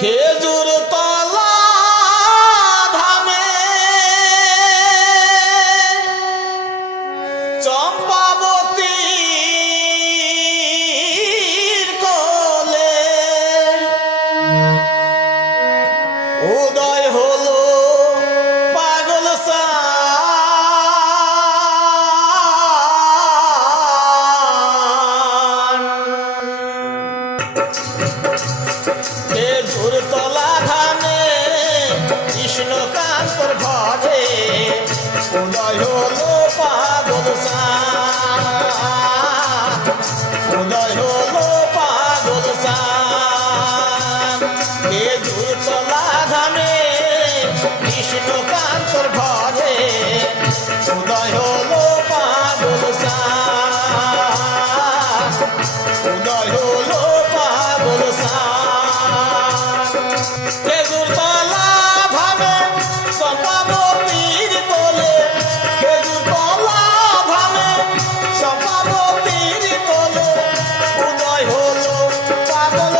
খেজুর তলা ধামে চম্পাবতীর কোলে উদয় হলো পাগল খেজুর তলা ধামে কৃষ্ণকান্তর ঘরে উদয় হলো পাগল উদয় হলো পাগল খেজুর তলা ধামে কৃষ্ণকান্তর ঘরে উদয় হলো পাগল উদয় হলো পাগল খেজুর তলা ধামে চম্পাবতীর কোলে খেজুর তলা ধামে চম্পাবতীর কোলে উদয় হলো পাগল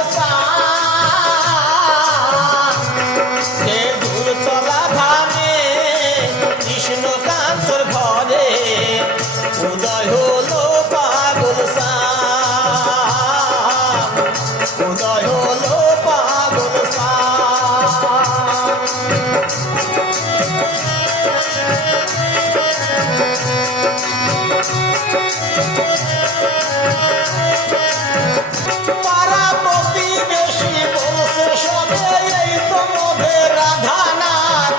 খেজুর তলা ধামে কৃষ্ণকান্তর ঘরে উদয় হলো পাগল উদয় হলো পাগল পাড়া প্রতিবেশী বলছে সবে এই তো মোদের রাধানাথ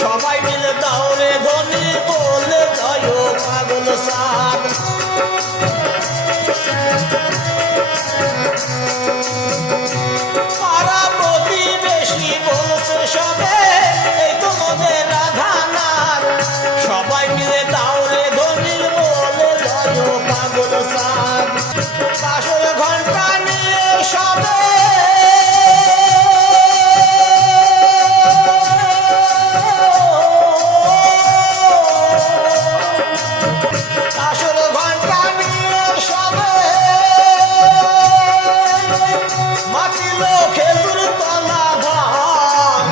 সবাই মিলে দাওরে ধনী বলে জয় পাগল সাধ পাড়া প্রতিবেশী বলছে সবে এই তো মোদের রাধানাথ সবাই মিলে দাওরে ধনী বলে জয় পাগল সাধ বাসর ঘন্টা নিয়ে সবে বাসর ঘন্টা নিয়ে সবে মাতিল খেজুর তলা ধাম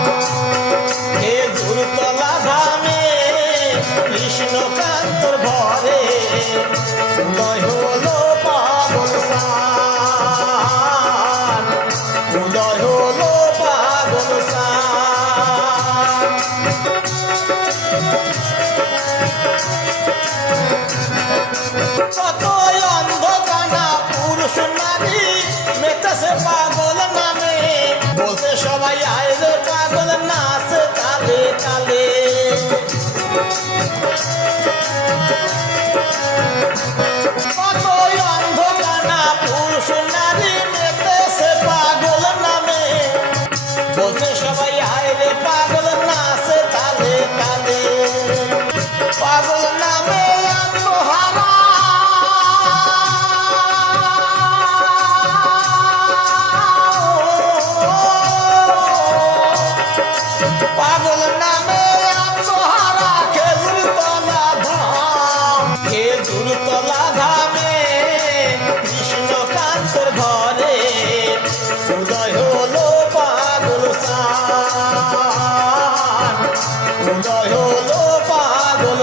খেজুর তলা ধামে কৃষ্ণকান্তর ঘরে উদয় হলো পাগল উদয় হলো পাগল কত অন্ধকানা পুরুষ নারী মেতেছে পাগল নামে বলছে সবাই আয় রে পাগল নাচে তালে তালে কত অন্ধকানা পুরুষ নারী মেতেছে পাগল নামে বলছে সবাই আয় রে পাগল নাচে তালে তালে পাগল নামে আত্মহারা পাগল নামে আত্মহারা খেজুর তলা ধাম খেজুর তলা ধামে কৃষ্ণকান্তর ঘরে উদয় হলো পাগল উদয় হলো পাগল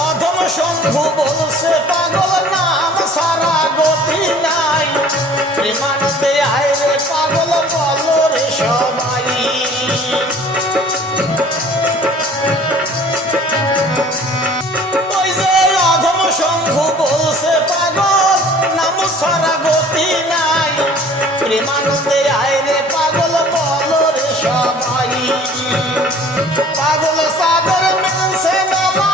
অধম শম্ভু বলছে পাগল নাম সারা গতি নাই প্রেমানন্দে আয় রে পাগল বল রে সবাই ওই যে অধম শম্ভু বলছে পাগল নাম সারা গতি নাই প্রেমানন্দে আয় রে পাগল বল রে সবাই পাগল সাদর মিলছে নামা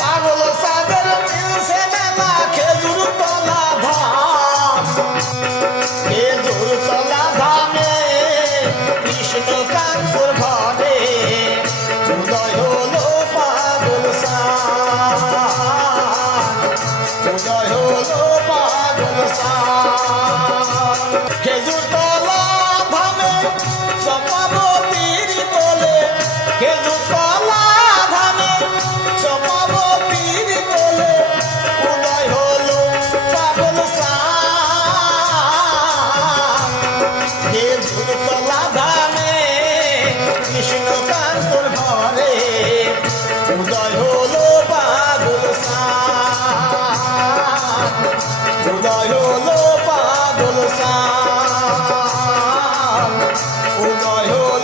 পাগল সাদর মিলছে মেলা খেজুর তলা ধাম খেজুর তলা ধামে কৃষ্ণকান্তর ঘরে উদয় হলো পাগল উদয় হলো পাগল খেজুর তলা ধামে চম্পাবতীর তোলে খেজুর তলা ধামে চম্পাবতীর তোলে উদয় হলো পাগল খেজুর তলা ধামে কৃষ্ণকান্তর ঘরে উদয় হলো পাগল উদয় হলো পাগল উদয় হলো